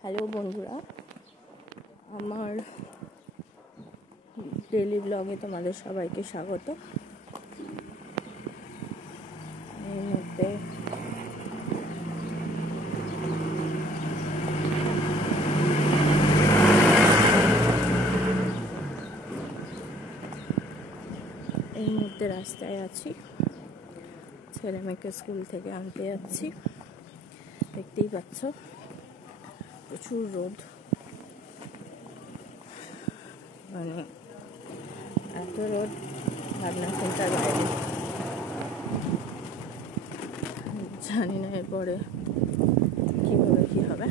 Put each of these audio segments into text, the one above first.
Hello বন্ধুরা, আমার daily ব্লগে তোমাদের সবাইকে স্বাগত। এই মুহূর্তে রাস্তায় আছি, ছেলে মেয়েকে স্কুল থেকে আনতে যাচ্ছি। দেখতেই পাচ্ছ প্রচুর রোদ, মানে এত রোদ ভাবনা চিন্তার বাইরে। জানি না এরপরে কীভাবে কী হবে।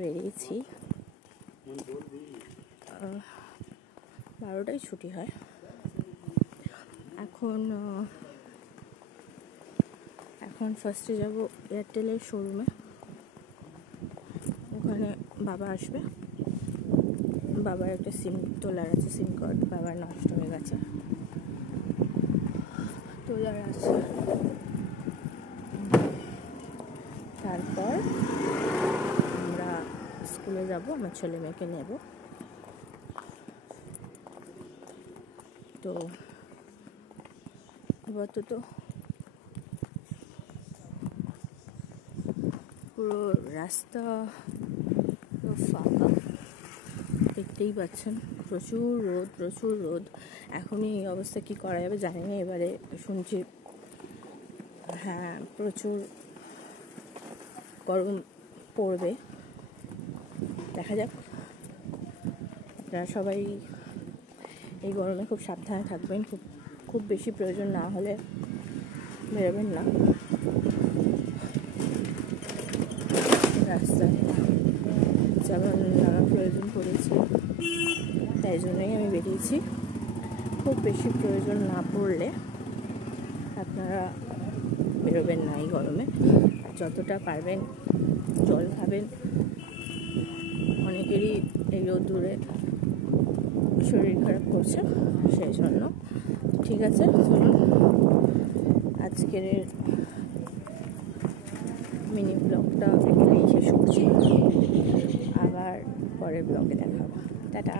বেরিয়েছি, 12টায় ছুটি হয়। এখন ফার্স্টে যাব এয়ারটেলের শোরুমে, ওখানে বাবা আসবে। বাবার একটা সিম তোলার আছে, সিম কার্ড বাবার নষ্ট হয়ে গেছে, তোলার আছে। তারপর আমরা স্কুলে যাব, আমার ছেলে মেয়েকে নেব। তো আপাতত পুরো রাস্তা ফাঁকা, দেখতেই পাচ্ছেন। প্রচুর রোদ। এখনই এই অবস্থা কি করা যাবে জানি না। এবারে শুনছি প্রচুর গরম পড়বে, দেখা যাক। আপনারা সবাই এই গরমে খুব সাবধানে থাকবেন। খুব বেশি প্রয়োজন না হলে বেরোবেন না। রাস্তায় যেমন নানা প্রয়োজন পড়েছে, তাই জন্যই আমি বেরিয়েছি। খুব বেশি প্রয়োজন না পড়লে আপনারা বেরোবেন না এই গরমে। আর যতটা পারবেন জল খাবেন। অনেকেরই এই রোদ্দুরে শরীর খারাপ করছে, সেই জন্য। ঠিক আছে, চলুন আজকের মিনি ব্লগটা এখানেই শেষ করছি। আবার পরের ব্লগে দেখা হবে। টাটা।